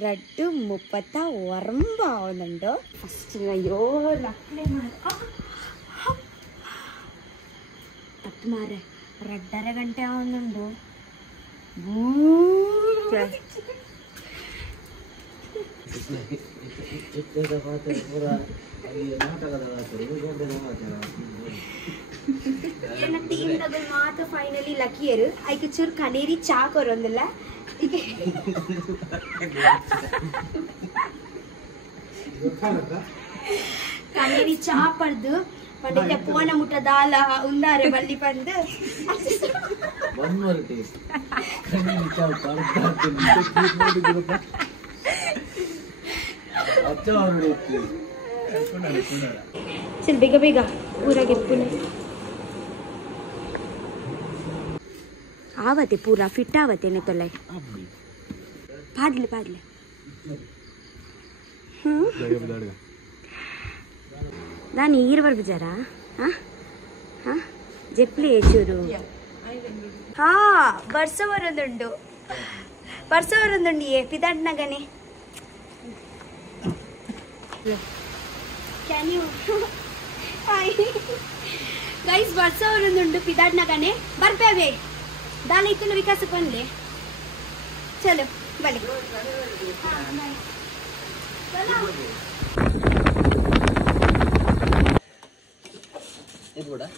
Red 30 ഉറമ്പാവുന്നുണ്ട്. First അയ്യോ മാറെ 2.5 ಗಂಟೆ ആവുന്നുണ്ടോ? ಮಾತ್ರ ಫೈನಲಿ ಲಕಿಯರು ಐಕೆ ಚೂರು ಕನೇರಿ ಚಾ ಕೊರೊಂದಿಲ್ಲ ಕನೇರಿ ಚಾ ಪಡ್ದು ಪಂಡಿತ ಪೋನ ಮುಟ್ಟ ದಾಲ ಉಂದಾರೆ ಬಲ್ಲಿ ಬಂದು चल बेगा बेगा पूरा गिफ्ट आवते पूरा फिट आवते ने तो लाई पादले पादले दानी ईरवर बिजारा हाँ हाँ जेप्ली चूरू हाँ वर्षवरंदुंडु ये पिदाटनगने Can you? Hi. Guys, वर्षवरंदुंडु पिदाटनगने बर्पेवे दाल इतने विकास पनले चलो बले हाँ बाय चलो ये बोड़ा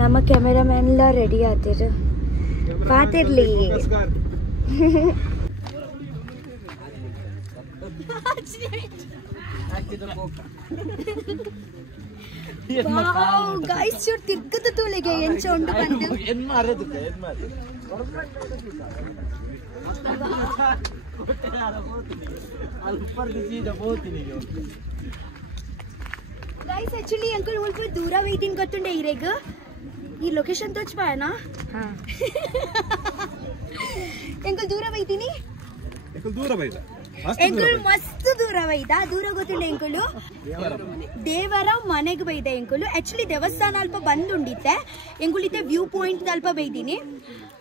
ನಮ್ಮ ಕ್ಯಾಮೆರಾಮನ್ ಎಲ್ಲ ರೆಡಿ ಆತಿರು ಪಾತಿರ್ಲಿ ಗಾಯ್ಸ್ ಚೂರು ತಿರ್ಗದ ತೂಳಿಗೆ ಎಂಚ ಉಂಡು ಬಂದು गाइस एक्चुअली अंकल उल्फ दूरा वेटिंग करतुंडे इरेग ಈ ಲೊಕೇಶನ್ ತೋಚ್ಪಾನಾ ಹಾ ಅಂಕಲ್ ದೂರ ಬೈತೀನಿ ಅಂಕಲ್ ದೂರ ಬೈದ ಅಂಕಲ್ ಮಸ್ತ್ ದೂರ ಬೈದ ದೂರ ಗೊತ್ತಿಲ್ಲ ಅಂಕಲ್ ದೇವರ ಮನೆಗೆ ಬೈದ ಅಂಕಲ್ ಆಕ್ಚುಲಿ ದೇವಸ್ಥಾನ ಅಲ್ಪ ಬಂದುಂಡಿತ್ತೆ ಅಂಕಲ್ ಇತ್ತೆ ವ್ಯೂ ಪಾಯಿಂಟ್ ಅಲ್ಪ ಬೈದಿನಿ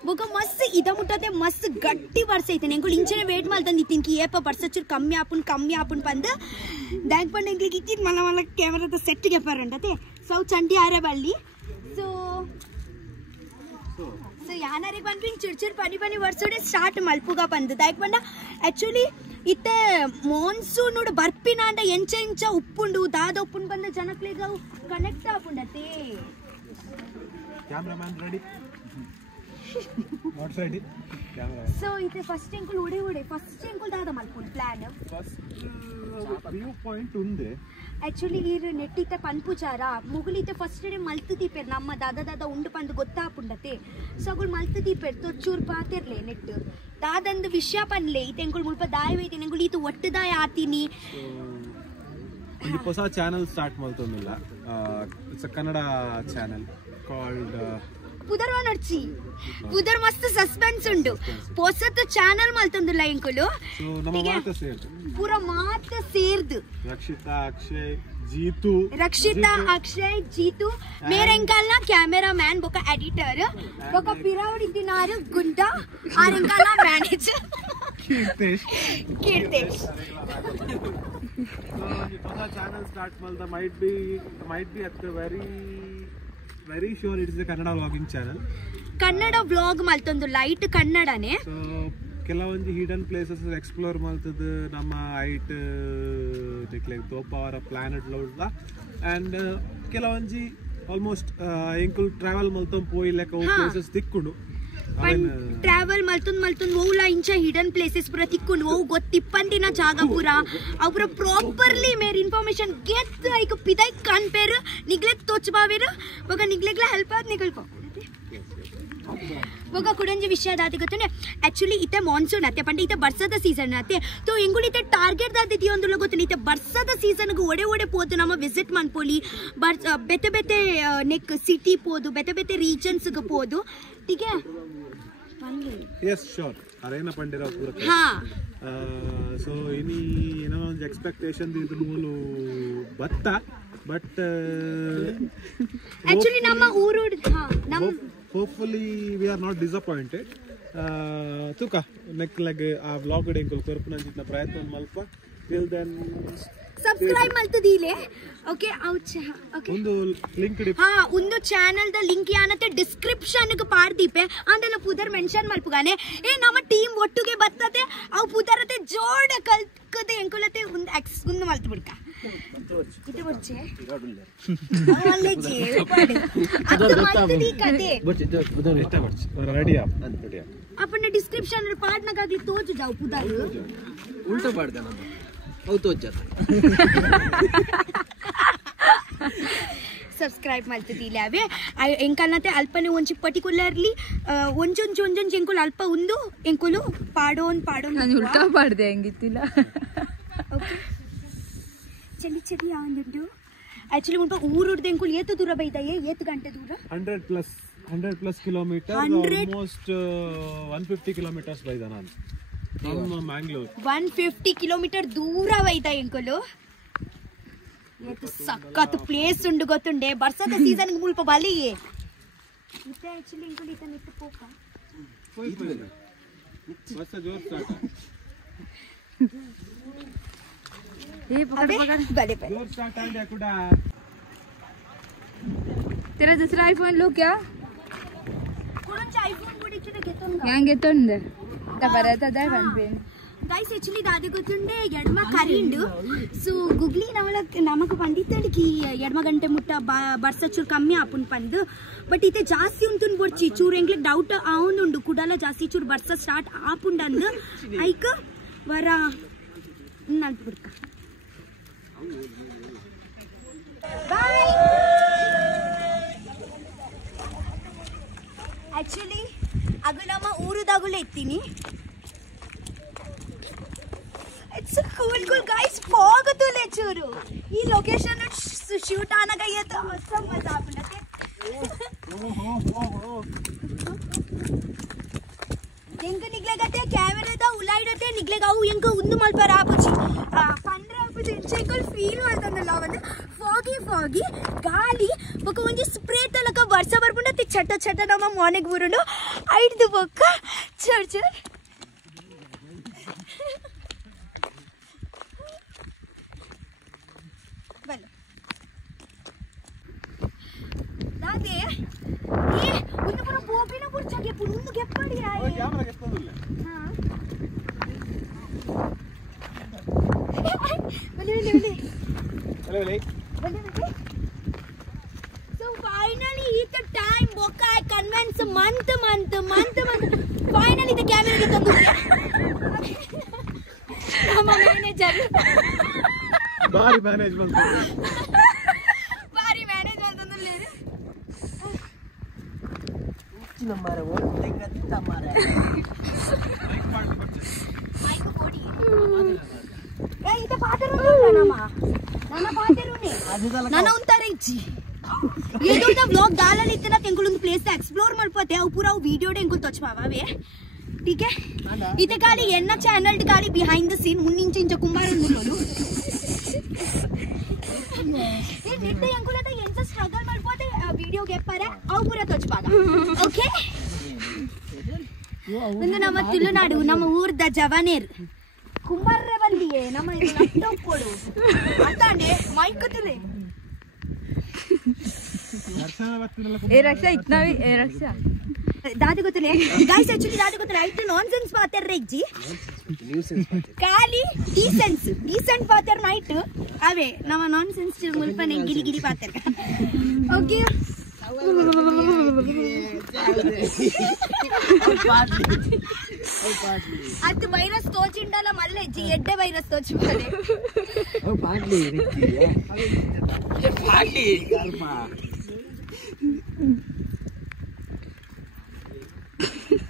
ಬೊಕ ಮಸ್ತ್ ಇದ ಮುಟ್ಟತೆ ಮಸ್ತ್ ಗಟ್ಟಿ ಬರ್ಸೈತೆ ಅಂಕಲ್ ಇಂಚನೆ ವೇಟ್ ಮಾಡ್ತಂದಿತ್ತೀನಿ ಕಿ ಏಪ ಬರ್ಸಚೂರು ಕಮ್ಮಿ ಆಪುನ್ ಪಂದ ದಾಗ್ ಪಂಡ ಅಂಕಲ್ ಇತ್ತಿದ್ ಮಲ ಕ್ಯಾಮೆರಾದ ಸೆಟ್ ಗೆ ಪರಂಡತೆ ಸೌ ಚಂಡಿ ಆರೆ ಬಳ್ಳಿ So यानारे बनपिन चिड़चिड़ पनी वर्षोडे स्टार्ट मल्पुगा पंद दायक पंड एक्चुअली इत्ते मानसून बर्पिनांड ಎಂಚ ಉಪ್ಪುಂಡು ದಾದ ಉಪ್ಪುಂಡು ಬಂದ ಜನಕ್ಲೆಗ ಕನೆಕ್ಟ್ ಆಪುಂಡತೆ cameraman ready not ready camera so ಇತ್ತೆ ಫಸ್ಟ್ ಎಂಕುಲ್ ಉಡೆ ಫಸ್ಟ್ ಎಂಕುಲ್ ದಾದ ಮಲ್ಪುನ್ ಪ್ಲಾನ್ ಫಸ್ಟ್ ವ್ಯೂ ಪಾಯಿಂಟ್ ಉಂದೆ ಆಕ್ಚುಲಿ ಈರ್ ನೆಟ್ಟಿತ್ತೆ ಪನ್ಪುಚಾರ ಮುಗುಲಿತ್ತೆ ಫಸ್ಟ್ ಡೇ ಮಲ್ತು ದೀಪೇರ್ ನಮ್ಮ ದಾದ ಉಂಡು ಪಂದು ಗೊತ್ತಾಪುಂಡತೆ ಸೊ ಅಗುಲ್ ಮಲ್ತು ದೀಪೇರ್ ತೊಚ್ಚೂರು ಪಾತಿರ್ಲೆ ನೆಟ್ ದಾದಂದು ವಿಷಯ ಪನ್ಲೆ ಇತ್ತೆ ಎಂಕುಲ್ ಮುಲ್ಪ ದಾಯ ವೈತೀನಿ ಎಂಕುಲ್ ಈತು ಒಟ್ಟು ದಾಯ ಆತೀನಿ ಒಂದು ಹೊಸ ಚಾನೆಲ್ ಸ್ಟಾರ್ಟ್ ಮಾಡ್ತೊಂದಿಲ್ಲ it's a Kannada channel called ಪುದರ್ವ ನಡ್ಚಿ ಪುದರ್ ಮಸ್ತ್ ಸಸ್ಪೆನ್ಸ್ ಉಂಡು ಹೊಸತು ಚಾನೆಲ್ ಮಲ್ತೊಂದಿಲ್ಲ ಎಂಕುಲು ಸೊ ನಮ್ಮ ಮಾತ ಸೇರ್ದು ಪೂರ ಮಾತ ಸೇರ್ದು ರಕ್ಷಿತಾ अक्षय जीतू मेरे अंकल ना कैमरा मैन बोका एडिटर बोका पिरावड़ी दिनार गुंडा आर अंकल ना manager Kirtesh so channel start malda might be at the very sure it is a kannada vlogging channel kannada vlog maltondu light kannadane so ಕೆಲವೊಂದು ಹಿಡನ್ ಪ್ಲೇಸಸ್ ಎಕ್ಸ್ಪ್ಲೋರ್ ಮಾಡ್ತದೆ ನಮ್ಮ height like ತೋಪಾವರ planet ಲೌಡ್ಲ and ಕೆಲವೊಂಜಿ almost ಎಂಕುಲ್ travel ಮಲ್ತೊಂದು ಪೋಯಿಲ್ಲಕ places ತಿಕ್ಕೊಂಡು travel ಮಲ್ತೊಂದು ಓವುಲ ಇಂಚ ಹಿಡನ್ ಪ್ಲೇಸಸ್ ಪೂರ ತಿಕ್ಕೊಂಡು ಓವು ಗೊತ್ತಿಪ್ಪಂದಿನ ಜಾಗ ಪೂರ ಅವು ಪೂರ ಪ್ರಾಪರ್ಲಿ ಮೇರ್ ಇನ್ಫಾರ್ಮೇಶನ್ ಗೆತ್ ಐಕ ಪಿದೈ ಕಾನ್ಪೇರು ನಿಗ್ಲೆಕ್ ತೋಚ್ಬಾವೇರು ಬೊಕ ನಿಗ್ಲೆಗ್ಲ ಹೆಲ್ಪ್ ಆದ್ ನಿಗಲ್ಪ बघा कुडंजे विषय दाते ಗೊತ್ತನೆ एक्चुअली इते मानसून आते पंड इते वर्षद सीजन आते तो ಎಂಗುಳಿ इते टार्गेट दाते दियोंदुलो ಗೊತ್ತನೆ इते वर्षद सीजन ಗೆ ಒಡೆ ಪೋದು ನಮ್ಮ ವಿಸಿಟ್ ಮನ್ಪೋಲಿ ಬೆತೆ ಬೆತೆ ನೆಕ್ ಸಿಟಿ ಪೋದು ಬೆತೆ ಬೆತೆ ರೀಜನ್ಸ್ ಗೆ ಪೋದು ठीक है yes sure ಅರೇನ ಪಂಡಿರೋ ಪೂರ ಹಾ ಸೊ ಇನಿ ಏನೋ ಒಂದು ಎಕ್ಸ್ಪೆಕ್ಟೇಷನ್ ಇದು ಮೂಲು ಬತ್ತ ಬಟ್ ಆಕ್ಚುಲಿ ನಮ್ಮ ಊರು ನಮ್ಮ hopefully we are not disappointed ತುಕ ನೆಕ್ ಲೆಗ್ ಆ ವ್ಲಾಗ್ ಡೆಂಕಲ್ ಕೊರ್ಪುನಂಚಿನ ಪ್ರಯತ್ನ ಮಲ್ಪ ಟಿಲ್ ದೆನ್ ಸಬ್ಸ್ಕ್ರೈಬ್ ಮಾಡ್ತದೀಲೆ ಓಕೆ ಓಕೆ ಒಂದು ಲಿಂಕ್ ಹಾ ಒಂದು ಚಾನೆಲ್ ದ ಲಿಂಕ್ ಯಾನತೆ ಡಿಸ್ಕ್ರಿಪ್ಷನ್ ಗೆ ಪಾಡ್ದೀಪೆ ಅಂದೆಲ್ಲ ಪುದರ್ ಮೆನ್ಷನ್ ಮಲ್ಪುಗಾನೆ ಏ ನಮ್ಮ ಟೀಮ್ ಒಟ್ಟುಗೆ ಬರ್ತತೆ ಅವು ಪುದರತೆ ಜೋಡ ಕಲ್ಕತೆ ಎಂಕುಲತೆ ಒಂದು ಎಕ್ಸ್ ಒಂದು ಮಲ್ತು ಬಿಡ್ಕ ಇದು ಬರ್ಚೆ ಅಲ್ಲೇ ಜೇ ಅದು ಮಲ್ತದಿ ಕತೆ ಎಷ್ಟ ಬರ್ಚೆ ರೆಡಿ ಆಪ್ अपने डिस्क्रिप्शन में पार्ट नकागली तोच जाओ पुदार उल्टा पाड़ देना वो तोच जाता सब्सक्राइब ಮಾಡ್ತಿದ್ದೀಲ ಅವೇ ಎಂಕಲ್ನತೆ ಅಲ್ಪನೆ ಒಂಚಿ ಪರ್ಟಿಕ್ಯುಲರ್ಲಿ ಒಂಚೊಂಚೊಂಚೊಂಚ ಎಂಕುಲು ಅಲ್ಪ ಉಂದು ಎಂಕುಲು ಪಾಡೋನ್ ನಾನು ಉಲ್ಟಾ ಪಾಡ್ದೆ ಹಂಗಿತ್ತಿಲ್ಲ ಓಕೆ ಚಲಿ ಚಲಿ ಆಂದುಂಡು ಆಕ್ಚುಲಿ ಉಂಟು ಊರುಡ್ದೆ ಎಂಕುಲು ಏತು ದೂರ ಬೈದಾಯೆ ಏತು ಗಂಟೆ ದೂರ 100 plus kilometers, almost 150 kilometers by the nan from Mangalore. 150 kilometers ದೂರ ಬೈದಾ ಎಂಕುಲು ಏತು ಸಕ್ಕತ್ ಪ್ಲೇಸ್ ಉಂಡು ಗೊತ್ತುಂಡೆ ಬರ್ಸದ ಸೀಸನ್ ಮುಲ್ಪ ಬಲಿಗೆ ಇತ್ತೆ ಆಕ್ಚುಲಿ ಎಂಕುಲು ಇತ ನಿತ್ತು ಪೋಕ बस जोर स्टार्ट ए पकड़ पकड़ बले बले जोर स्टार्ट आंदे कुडा तेरा दूसरा आईफोन लो क्या कोणचा आईफोन गुडी किने घेतोंगा यांग घेतोंड आता परत आता कन्फेन गाइस एक्चुअली दादी ಗೊತ್ತುಂಡೆ ಎಡಮ ಕರಿಂಡು ಸೊ ಗುಗ್ಲಿ ನಮಕ ಪಂಡಿತಡಿಕಿ ಎಡಮ ಗಂಟೆ ಮುಟ್ಟ ಬರ್ಸ ಚೂರು ಕಮ್ಮಿ ಆಪುನ್ ಪಂದು ಬಟ್ ಇತೆ ಜಾಸ್ತಿ ಉಂತುನ್ ಬೊಡ್ಚಿ ಚೂರು ಎಂಗ್ಲೆ ಡೌಟ್ ಆವೊಂದುಂಡು ಕುಡಲ ಜಾಸ್ತಿ ಚೂರು ಬರ್ಸ ಸ್ಟಾರ್ಟ್ ಆಪುಂಡಂದು ಐಕ ವರ ನಲ್ತು ಬಿಡ್ಕ ಬೈ ಆಕ್ಚುಲಿ ಅದು ನಮ್ಮ ಊರುದಾಗುಲೆ ಎತ್ತೀನಿ ಇಟ್ಸ್ ಕೂಲ್ ಗೈಸ್ ಫಾಗ್ ತುಲೆ ಚೂರು ಈ ಲೊಕೇಶನ್ ಶೂಟ್ ಆನಾಗ ಏತು ಮಸ್ತ ಮಜಾ ಆಪುಂಡತೆ ಎಂಕ ನಿಗ್ಲೆಗತೆ ಕ್ಯಾಮೆರಾದ ಉಲಾಯಿಡತೆ ನಿಗ್ಲೆಗಾವು ಎಂಕ ಉಂದು ಮಲ್ಪರ ಆಪುಚಿ ಪಂಡ್ರೆ ಆಪುಚಿ ಎಂಚೆಕಲ್ ಫೀಲ್ ಮಾಡ್ತಂದಲ್ಲ ಒಂದು ಫಾಗಿ ಗಾಳಿ ಬೊಕ್ಕ ಒಂಜಿ ಸ್ಪ್ರೇ ತಲಕ ವರ್ಷ ಬರ್ಪುಂಡತೆ ಚಟ ಚಟ ನಮ್ಮ ಮನೆಗೆ ಬರುಂಡು ಐಡ್ದು ಬೊಕ್ಕ ಚರ್ಚ दादे ये उन्हें पूरा बोबी ना पूरा चके पूरा उन्हें क्या पड़ी है ओए कैमरा किसको दूल्ले हाँ बोले so finally it's the time boka I convince month finally the camera get on ನಮ್ಮ ಮ್ಯಾನೇಜರ್ ಬಾರಿ ಮ್ಯಾನೇಜ್ಮೆಂಟ್ हमारे वो लेंगे तो हमारे माइक कोडी ए इते पातेरू नाना पातेरूनी नाना उंತಾರೆ ಇಜ್ಜಿ ಏದೋ ದ ವ್ಲಾಗ್ ದಾಲಲ್ಲಿ ಇತ್ತನ ತೆಂಗುಲೊಂದು ಪ್ಲೇಸ್ ಎಕ್ಸ್ಪ್ಲೋರ್ ಮಾಡ್ಪತೆ ಅವು ಪೂರಾ ವಿಡಿಯೋ ಡೆ ಎಂಗುಲ್ ತೋಚ್ಪಾವೆ ठीक है इते काली ಎನ್ನ ಚಾನೆಲ್ ಡಿ ಕಾಲಿ ಬಿಹೈಂಡ್ ದ ಸೀನ್ ಮುನ್ನಿಂಚ ಇಂಚ ಕುಂಬಾರನ್ ಮುಲ್ಲೋಲು ए ನಿtte ಎಂಗುಲದ ಎಂತ ಸ್ಟ್ರಗಲ್ ಮಾಡ್ಪತೆ ವಿಡಿಯೋ ಗೆಪ್ಪರೆ ಅವು ಪೂರಾ ತೋಚ್ಪಾಗ ಓಕೆ ಒಂದು ನಮ್ಮ ತುಳುನಾಡು ನಮ್ಮ ಊರ್ದ ಜವಾನೇರ್ ಕುಂಬಾರ್ರೆ ಬಂದಿಯೇ ನಮ್ಮ ಲ್ಯಾಪ್ಟಾಪ್ ಕೊಡು ಅತಾನೆ ಮೈಕ್ ತುಲೆ ए रक्षा इतना भी ए रक्षा दादी ಗೊತ್ತಲೆ गाइस एक्चुअली दादी ಗೊತ್ತಲೆ ಐಟ್ ನಾನ್ಸೆನ್ಸ್ ಪಾತರ್ ರೆಜ್ಜಿ ಖಾಲಿ ಡೀಸೆಂಟ್ ಪಾತರ್ ನೈಟ್ ಅವೇ ನಮ್ಮ ನಾನ್ಸೆನ್ಸ್ ಮುಲ್ಪನೆ ಗಿಲಿ ಪಾತರ್ ಓಕೆ ಅದು ವೈರಸ್ ತೋಚಿಂಡಲ್ಲ ಮಲ್ಲ ಹೆಜ್ಜಿ ಎಡ್ಡೆ ವೈರಸ್ ತೋಚಿಬಾರೆ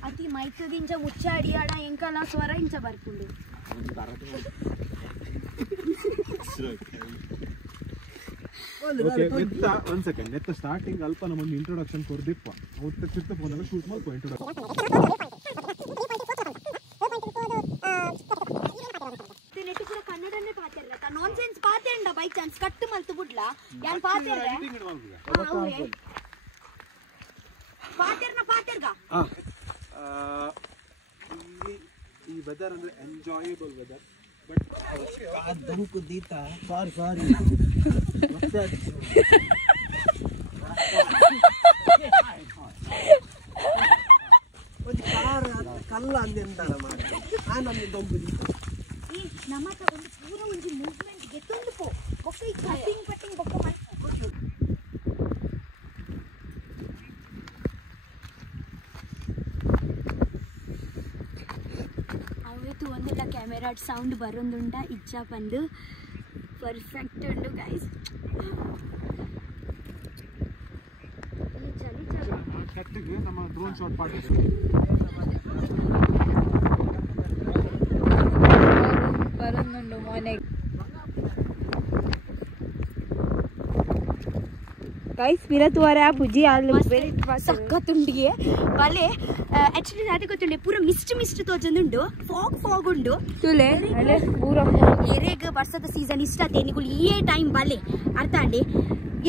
ಅತಿ ಮೈಕ್ ಗಿಂಚ ಮುಚ್ಚಾಡಿ ಆಡ ಎಂಕಲ ಸ್ವರ ಇಂಚ ಬರ್ಕೊಂಡು ಓಕೆ ನೆತ್ತ ಒಂದು ಸೆಕೆಂಡ್ ನೆತ್ತ ಸ್ಟಾರ್ಟಿಂಗ್ ಅಲ್ಪ ನಮ್ಮೊಂದು ಇಂಟ್ರೊಡಕ್ಷನ್ ಕೊರ್ದಿಪ್ಪ ಅವತ್ತು ಚಿತ್ತ ಫೋನಲ್ಲಿ ಶೂಟ್ ಮಾಡ್ಕೊ ಇಂಟ್ರೊಡಕ್ಷನ್ ಪಾತೆರ್ರ ನಾನ್ಸೆನ್ಸ್ ಪಾತೆಂಡ ಬೈ ಚಾನ್ಸ್ ಕಟ್ಟು ಮಲ್ತು ಬಿಡ್ಲ ಯಾನ್ ಪಾತೆರ್ರೆ ಪಾತೆರ್ನ ಪಾತೆರ್ಗ ಈ ವೆದರ್ ಅಂದ್ರೆ ಎಂಜಾಯಬಲ್ ವೆದರ್ ಬಟ್ ದಂಕು ದೀತ ಸಾರಿ ಒಂದು ಕಾರ್ ಕಲ್ಲ ಅಂದೆಂತಾಳ ಮಾಡಿ ನಮ್ಗೆ ದಂಕು ದೀತ ಈ ನಮ್ಮ ಹತ್ರ ಒಂದು ಪೂರ ಒಂದು ಮೂವ್ಮೆಂಟ್ ಗೆತ್ತೊಂದು ಪೋ ಬೊಕ್ಕ ಈ ಕಟ್ಟಿಂಗ್ ಬೊಕ್ಕ ಮಾಡಿ ಅವತ್ತು ಒಂದೆಲ್ಲ ಕ್ಯಾಮೆರಾ ಸೌಂಡ್ ಬರೋದುಂಡ ಇಚ್ಛ ಬಂದು ಪರ್ಫೆಕ್ಟ್ ಉಂಡು ಗೈಸ್ ಕಟ್ಟಿಗೆ ನಮ್ಮ ಡ್ರೋನ್ ಶಾಟ್ ಪಾರ್ಟಿ ಬರೋದುಂಡು ಮನೆಗೆ ಗೈಸ್ ಮಿರತುವರೆ ಪುಜಿ ಅಲ್ಲಿ ಸಕ್ಕತ್ತುಂಡಿಗೆ ಬಲೆ ಆಕ್ಚುಲಿ ಅದೇ ಗೊತ್ತುಂಡೆ ಪೂರ ಮಿಸ್ಟ್ ತೋಜೊಂದುಂಡು ಫಾಗ್ ಉಂಡು ತುಲೆ ಪೂರ ಎರೆಗ್ ಬರ್ಸದ ಸೀಸನ್ ಇಷ್ಟ ತೇನಿಗಳು ಈ ಟೈಮ್ ಬಲೆ ಅರ್ಥ ಅಂಡಿ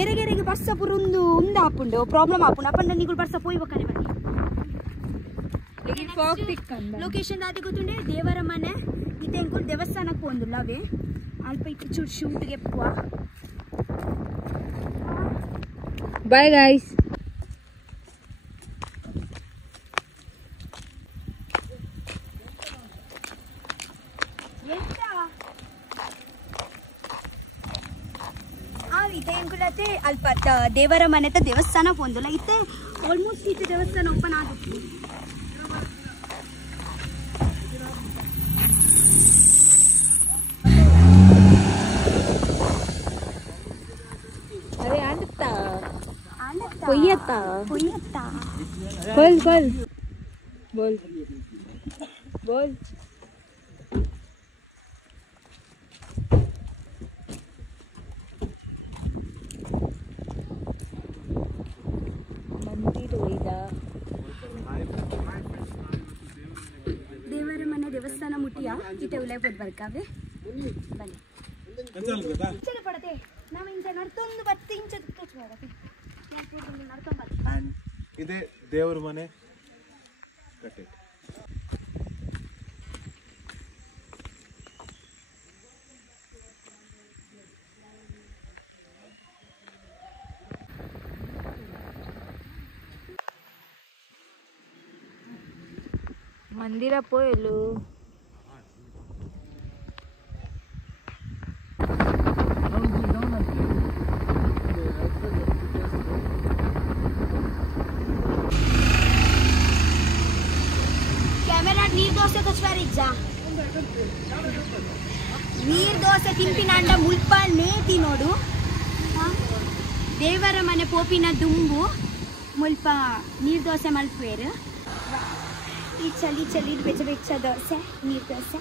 ಎರೆಗೆ ಬರ್ಸ ಪೂರ ಒಂದು ಆಪುಂಡು ಪ್ರಾಬ್ಲಮ್ ಆಪುಂಡು ಅಪ್ಪಂಡ ನಿಗಳು ಬರ್ಸ ಪೋಯ್ಬೇಕನೆ ಮತ್ತೆ ಲೊಕೇಶನ್ ಅದೇ ಗೊತ್ತುಂಡೆ ದೇವರ ಮನೆ ಇದೆ ಅಂಕುಲ್ ದೇವಸ್ಥಾನಕ್ಕೆ ಪೋಂದುಲ್ಲ ಅವೇ ಅಲ್ಪ ಇಟ್ಟು ಚೂರು ಶೂಟ್ಗೆ ಪುವ ಬಾಯ್ ಗೈಸ್ ಇದೆ ಅಂಕುಲತೆ ಅಲ್ಪ ದೇವರ ಮನೆ ದೇವಸ್ಥಾನ ಪೋಂದುಲ್ಲ ಇತ್ತೆ ಆಲ್ಮೋಸ್ಟ್ ಇತ್ತೆ ದೇವಸ್ಥಾನ ಓಪನ್ ಆಗುತ್ತೆ ಅರೆ ಆಡುತ್ತಾ ಕೊಯ್ಯತ್ತಾ ಬೋಲ್ ದೇವರ ಮನೆ ದೇವಸ್ಥಾನ ಮುಟ್ಟಿಯ ಇತ್ತೆ ಉಲೈಪುರ್ ಬರ್ಕಾವೆ ಬನ್ನಿ ಇಂಚನೆ ಪಡತೆ ನಾವು ಇಂಚ ನಡ್ತೊಂದು ಬತ್ತಿ ಇಂಚ ಅಂಡ್ ಇದೇ ದೇವರ ಮನೆ ಕಟ್ಟಿಟ್ಟು ಮಂದಿರ ಪೋಯಲು ಕ್ಯಾಮೆರಾ ನೀರ್ ದೋಸೆ ತಚ್ವಾರಿಜ್ಜ ನೀರ್ ದೋಸೆ ತಿಂಪಿನಾಂಡ ಮುಲ್ಪ ನೇತಿ ನೋಡು ದೇವರ ಮನೆ ಪೋಪಿನ ದುಂಬು ಮುಲ್ಪ ನೀರ್ ದೋಸೆ ಮಲ್ಪೇರು ಈ ಚಳಿ ಬೆಚ್ಚ ದೋಸೆ ನೀರ್ dosa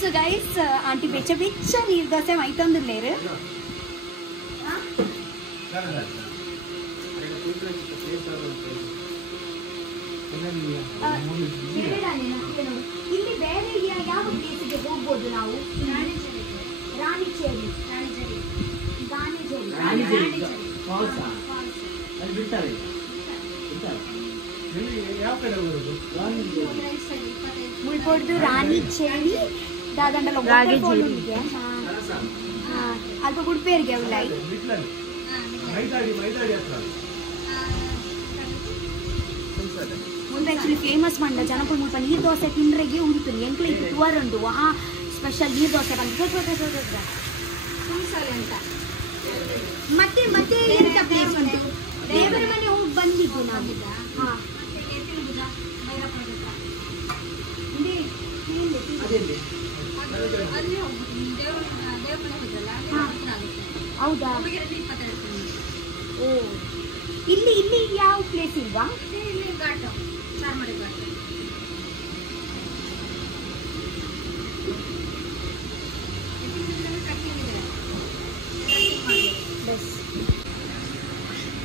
So guys, auntie becha neer dosai maittondu leru. ಇಲ್ಲಿ ಬೇರೆ ಯಾವ ಪ್ಲೇಸಿಗೆ ಹೋಗ್ಬೋದು ನಾವು? ರಾಣಿಚೇರಿ ಮುಳ್ಬೋಡ್ದು ರಾಣಿಚೇರಿ ದಾದಂಡಲ ಅಲ್ಪ ಉಡುಪೇರಿಗೆ ಅವಲೈ ಮುಂದೆ ಆಕ್ಚುಲಿ ಫೇಮಸ್ ಮಂಡ ಜನಪದ ಮುಲ್ಪ ನೀರ್ ದೋಸೆ ತಿಂದ್ರೆಗೆ ಉಂಟು ಎಂಕ್ಲೆ ಇದು ಟೂರ್ ಉಂಟು ಸ್ಪೆಷಲ್ ನೀರ್ ದೋಸೆ ಬಂದು ಅಂತ ಮತ್ತೆ ಮತ್ತೆ ಎಂತ ಪ್ಲೇಸ್ ಉಂಟು ದೇವರ ಮನೆ ಹೋಗಿ ಬಂದಿದ್ದು ನಾವು ಹೌದಾ ಇಲ್ಲಿ ಇಲ್ಲಿ ಯಾವ ಪ್ಲೇಸ್ ಇಲ್ವಾ?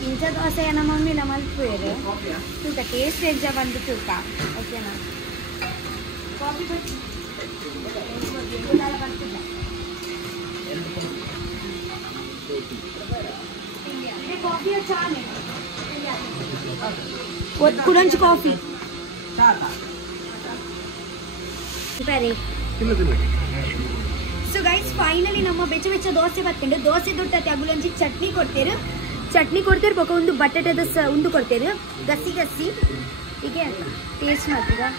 ಇಂಚ ದೋಸೆ ನಮ್ಮ ಮಮ್ಮಿ ಮಲ್ಪೇರು ತೂಕ ಟೇಸ್ಟ್ ಎಂಚ ಬಂದು ತೂಕ ಓಕೆನಾ? ಕಾಫಿ ಕಾಫಿ ಚಾನೆ ಕುಡಂಚು ಕಾಫಿ ಸರಿ. ಸೊ ಗೈಸ್ ಫೈನಲಿ ನಮ್ಮ ಬೆಚ್ಚ ಬೆಚ್ಚ ದೋಸೆ ಬರ್ತಂಡು. ದೋಸೆ ದೊಡ್ಡತೆ ಅಗುಲಂಚಿ ಚಟ್ನಿ ಕೊಡ್ತೇರು. ಚಟ್ನಿ ಕೊಡ್ತೇರು ಬೊಕ ಒಂದು ಬಟಾಟದ ಉಂಡು ಕೊಡ್ತೇರು ಗಸಿ ಗಸಿ ಹೀಗೆ ಟೇಸ್ಟ್ ಮಾಡ್ತೀರಾ?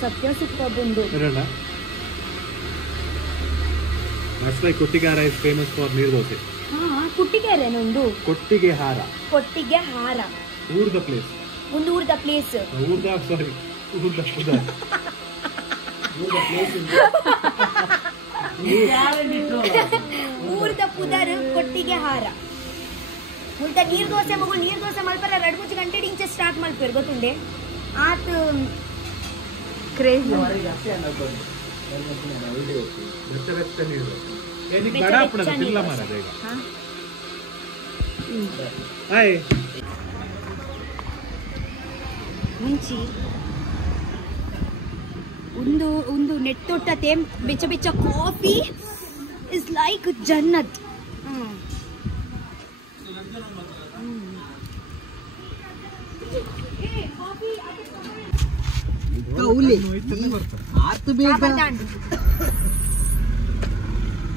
ಸತ್ಯ ಸೂಪರ್ ಬಂದು ಕೊಟ್ಟಿಗೆ ಹಾರ ಇಸ್ ಫೇಮಸ್ ಫಾರ್ ನೀರು ದೋಸೆ. ಕುಟ್ಟಿಗೆ ಒಂದು ಕೊಟ್ಟಿಗೆ ಹಾರ. ಕೊಟ್ಟಿಗೆ ಹಾರ ಊರ್ದ ಪ್ಲೇಸ್. ಒಂದು ಊರ್ದ ಪ್ಲೇಸ್. ಊರ್ದ ಸಾರಿ ಊರ್ದ ಪುದರ್. ಊರ್ದ ಪುದರ್ ಕೊಟ್ಟಿಗೆ ಹಾರ. ಮುಲ್ತ ನೀರ್ ದೋಸೆ ಮಗು ನೀರ್ ದೋಸೆ ಮಲ್ಪರ 2-3 ಗಂಟೆ ಇಂಚ ಸ್ಟಾರ್ಟ್ ಮಲ್ಪೇರು ಗೊತ್ತುಂಡೆ ಆತ ಕ್ರೇಜಿ. ಮುಂಚಿ ಒಂದು ನೆಟ್ಟೊಟ್ಟತೆ ಬೆಚ್ಚ ಬೆಚ್ಚ ಕಾಫಿ ಇಸ್ ಲೈಕ್ ಜನ್ನತ್.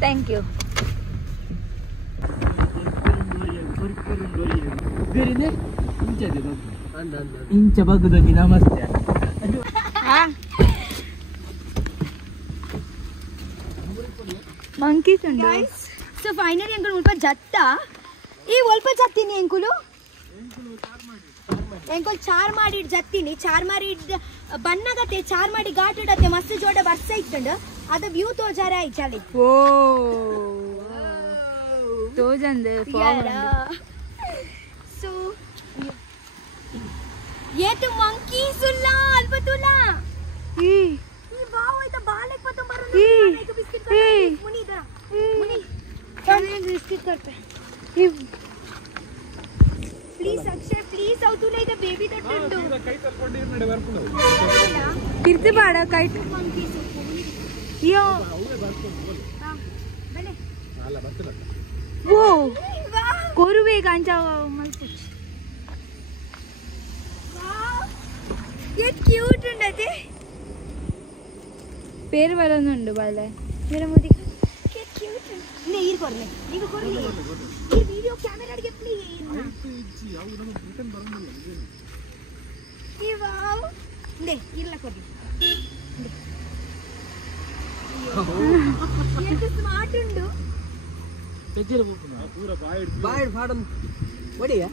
Thank you. ಇಂಚ ಬಗ್ಗದೊಂದು ನಮಸ್ತೆ. ಮಂಕೀಸ್ ಉಂಟು. ಸೊ ಫೈನಲಿ ಅಂಕಲ್ ಸ್ವಲ್ಪ ಜತ್ತ ಈ ಒಲ್ಪ ಜತ್ತೀನಿ ಅಂಕುಲು ಎಂಕುಲ್ ಚಾರ್ ಮಾಡಿ ಜತ್ತೀನಿ. ಚಾರ್ ಮಾಡಿ ಬಣ್ಣಗತ್ತೆ ಚಾರ್ ಮಾಡಿ ಘಾಟ್ ಇಡತ್ತೆ ಮಸ್ತ್ ಜೋಡ ಬರ್ಸ ಇತ್ತಂಡು ಅದ ವ್ಯೂ ತೋಜಾರ ಐಚಾಲಿ. ಓ ತೋಜಂದೆ ಸೊ ಏತು ಮಂಕಿ ಸುಲ್ಲಾ ಅಲ್ಬತುಲ್ಲಾ ಈ ವಾವ್ ಐತ ಬಾಲೆಕ್ ಪತ ಬರನ ಈ ಬಿಸ್ಕಿಟ್ ಈ ಮುನಿ ಇದರ ಮುನಿ ಬಿಸ್ಕಿಟ್ करते ಪ್ಲೀಸ್ ಅಕ್ಷಯ್ ಪ್ಲೀಸ್ ಅವತುಲ್ಲ ಇದ ಬೇಬಿ ತೊಟ್ಟುಂಡು ಕೈ ತಳ್ಕೊಂಡು ನೀರು ನಡೆ ಬರ್ಕೊಂಡು ತಿರ್ತಿ ಬಾಡ ಕೈ ಮಂಕಿ ಸುಪ್ಪು ಅಯ್ಯೋ ಬಲೆ ಅಲ್ಲ ಬರ್ತಿಲ್ಲ. ಓ ಕೊರುವೆ ಕಾಂಚ ಮಲ್ಪು ಏತ್ ಕ್ಯೂಟ್ ಉಂಡತೆ పేరు వరనుండు బాలే मेरा मोदी केट क्यूट ने इर करले नीगु करली ಈ ವಿಡಿಯೋ ಕ್ಯಾಮೆರಾ ಅಡಿಗೆ ಪ್ಲೀಸ್ ಈ ವಾವ್ ಲೆ ಇರ್ಲ ಕೊಡ್ಲಿ ಎಷ್ಟು ಸ್ಮಾರ್ಟ್ ಉಂಡು ಬಾಯ್ಡ್ ಫಾಡನ್ ಒಡಿಯ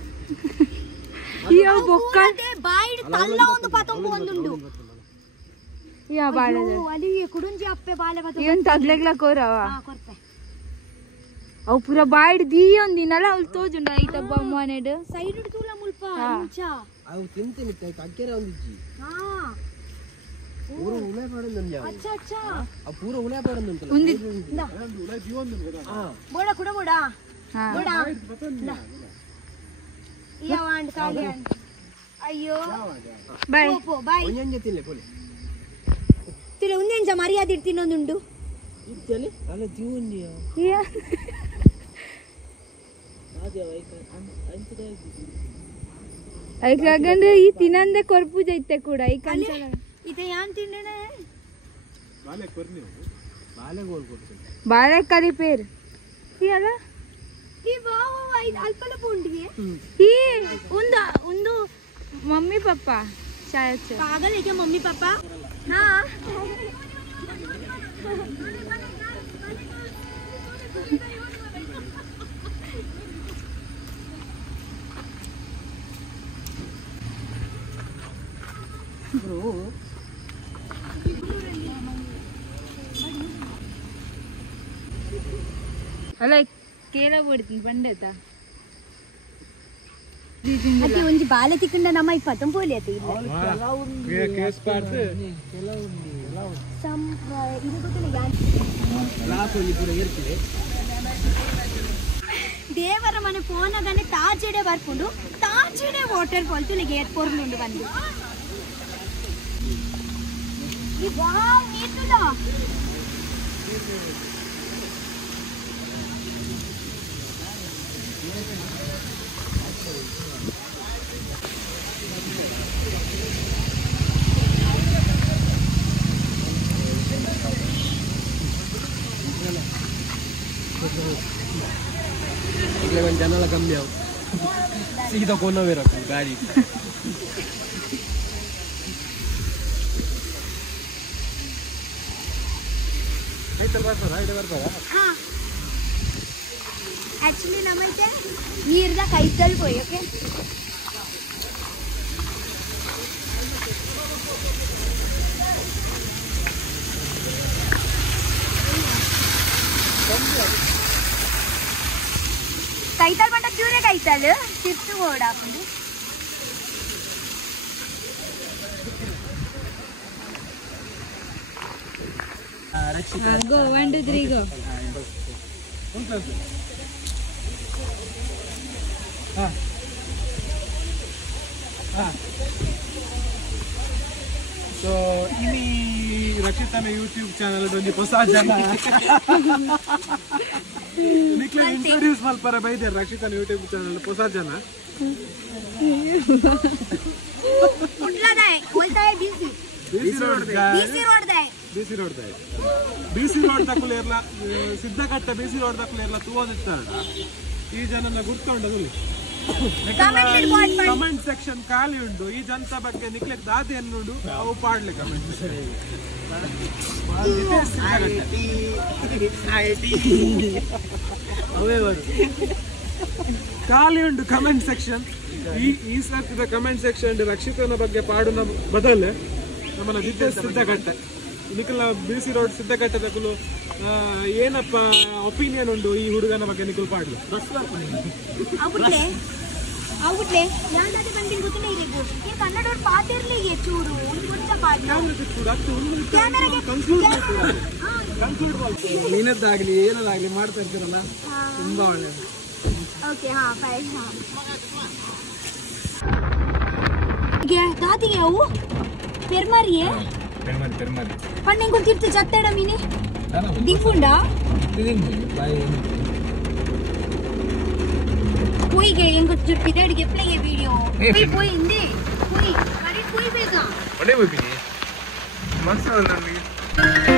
ಅಯ್ಯೋ ಬೊಕ್ಕ ಬಾಯ್ಡ್ ತಲ್ಲ ಒಂದು ಪತಂಗು ಒಂದುಂಡು ಯಾ ಬಾಳದ ಅಲ್ಲಿ ಕುಡುಂಜಿ ಅಪ್ಪೆ ಬಾಲೆ ಬತ ಏನ್ ತಗ್ಲೆಗ್ಲ ಕೋರವ ಕೊರ್ಪೆ ಅವು ಪೂರ ಬಾಯ್ಡ್ ದೀ ಒಂದಿನಲ್ಲ ಅವ್ಳು ತೋಜುಂಡ ಐತ ಬಮ್ಮನೆಡು ಸೈಡ್ ಇಡ್ತೂಲ ಮುಲ್ಪ ಇಂಚಾ ಅವು ತಿಂತೀನಿ ಕಕ್ಕೆರ ಒಂದಿಜ್ಜಿ ಹಾ ಪೂರ ಉಳೆ ಪಾಡನ್ ನಮ್ಯ ಅಚ್ಚಾ ಅಚ್ಚಾ ಆ ಪೂರ ಉಳೆ ಪಾಡನ್ ಅಂತ ಉಂದಿ ಬೋಡ ಕುಡ ಬೋಡ ಹಾ ಬೋಡ ಯಾ ವಾಂಡ್ ಕಾಗೆ ಅಯ್ಯೋ ಬೈ ಪೋ ಬೈ ಒಂಜಂಜೆ ತಿನ್ಲೆ ಪೋಲೆ ತಿಲ ಒಂದೆಂಜ ಮರ್ಯಾದೆ ಇಡ್ತಿನೊಂದುಂಡು ಇತ್ತಲೆ ಅಲ್ಲ ತಿವುಂದಿಯ ಯಾ ಆದ್ಯ ವೈಕ ಅಂಚದ ಐಕ್ ಲಗಂದ್ರೆ ಈ ತಿನಂದೆ ಕೊರ್ಪುಜ ಐತೆ ಕೂಡ ಈ ಕಂಚ ಇತ ಯಾನ್ ತಿಂಡನೆ ಬಾಲೆ ಕೊರ್ನಿ ಬಾಲೆ ಗೋಲ್ ಕೊಡ್ತೀನಿ ಬಾಳೆ ಕರಿ ಪೇರ್ ಈ ಅಲ್ಲ ಈ ವಾವ್ ಐದು ಅಲ್ಪಲ ಪುಂಡಿಗೆ ಈ ಒಂದು ಮಮ್ಮಿ ಪಪ್ಪ ಶಾಯದ್ पागल है क्या मम्मी पापा हाँ ಅಲ್ಲ ಕೇಳ ಬಿಡ್ತೀನಿ ಬಂಡೆತ ಅದೇ ಒಂಜಿ ಬಾಲೆ ತಿಕ್ಕಂಡ ನಮ್ಮ ಇಪ್ಪತ್ತಂ ಪೋಲಿ ಅತಿ ಇದು ಗೊತ್ತಿಲ್ಲ ದೇವರ ಮನೆ ಫೋನಾಗನೆ ತಾಜೆಡೆ ಬರ್ಕೊಂಡು ತಾಜೆಡೆ ವಾಟರ್ ಫಾಲ್ ತುಲಿಗೆ ಏರ್ಪೋರ್ಟ್ ಬಂದು ನೀರ್ತದ ಜನಲ ಕಮ್ಮಿ ಆವು ಸೀದಾ ಕೊನವೇರಕ್ಕ ಗಾಡಿ ಆಕ್ಚುಲಿ ನಮ್ಮೈತೆ ನೀರ್ದ ಕೈತಲ್ ಹೋಯ್ ಓಕೆ ಕೈತಲ್ ಬಂಟ ಕ್ಯೂರೆ ಕೈತಲ್ ಶಿಫ್ಟ್ ಓಡ್ ಹಾಕೊಂಡು go 1 2 3 go ಸೊ ಇನಿ ರಕ್ಷಿತನ ಯೂಟ್ಯೂಬ್ ಚಾನಲ್ ಒಂದು ಹೊಸ ಜನ ಇಂಟ್ರೊಡ್ಯೂಸ್ ಮಲ್ಪರ ಬೈದೆ ರಕ್ಷಿತನ ಯೂಟ್ಯೂಬ್ ಚಾನಲ್ ಹೊಸ ಜನ ಬಿಸಿ ರೋಡ್ ತಕ್ಕಲೇರ್ಲ ಸಿದ್ದಕಟ್ಟ ಬಿಸಿ ರೋಡ್ ತಕ್ಕಲೇರ್ಲ ತೂವದಿತ್ತಾಡ ಈ ಜನನ ಗುರ್ತೊಂಡದು ಕಮೆಂಟ್ ಸೆಕ್ಷನ್ ಖಾಲಿ ಉಂಟು ಈ ಜನತ ಬಗ್ಗೆ ನಿಕ್ಲೆಕ್ ದಾದಿ ಎನ್ನುಂಡು ಅವು ಪಾಡ್ಲೆ ಕಮೆಂಟ್ ಅವೇ ಖಾಲಿ ಉಂಟು ಕಮೆಂಟ್ ಸೆಕ್ಷನ್ ಈ ಸರ್ತಿದ ಕಮೆಂಟ್ ಸೆಕ್ಷನ್ ರಕ್ಷಿತನ ಬಗ್ಗೆ ಪಾಡುನ ಬದಲು ನಮ್ಮನ್ನ ಸಿದ್ದಕಟ್ಟೆ ನಿಖಿಲ ಬಿಸಿ ರೋಡ್ ಸಿದ್ದಕಟ್ಟೆ ತಕಲು ಏನಪ್ಪ ಒಪಿನಿಯನ್ ಉಂಟು ಈ ಹುಡುಗನ ಬಗ್ಗೆ ನಿಖಿಲ್ ಪಾಡ್ಲು అవుట్లే యాదాది బండిల్ గుతునే ఇరేగు ఈ కన్నడోర్ పాతిర్లిగే చూడు ಒಂದು ಗುಂಟ ಪಾಡಿ ಕ್ಯಾಮೆರಾಗೆ ಕನ್ಕ್ಲೂಡ್ ನೀನದ್ದಾಗಲಿ ಏನದಾಗಲಿ ಮಾಡ್ತಾ ಇರ್ತೀರಲ್ಲ ತುಂಬಾ ಒಳ್ಳೆಯದು ಓಕೆ ಹಾ ಫೈನ್ ಹಾ ಗೆ ತಾತಿಗೆ ಅವು ಪೆರ್ಮಾರಿಯೇ ಪೆರ್ಮಾರಿ ಪಣ್ಣೆ ಗುಂತಿರ್ತಿ ಜತ್ತಡ ಮೀನಿ ದಿಂಗುಂಡ ಬಾಯ್ कोई गए इनको पिरेड के प्ले ये वीडियो कोई हिंदी कोई अरे कोई बेगा अरे वो भी नहीं मस्त है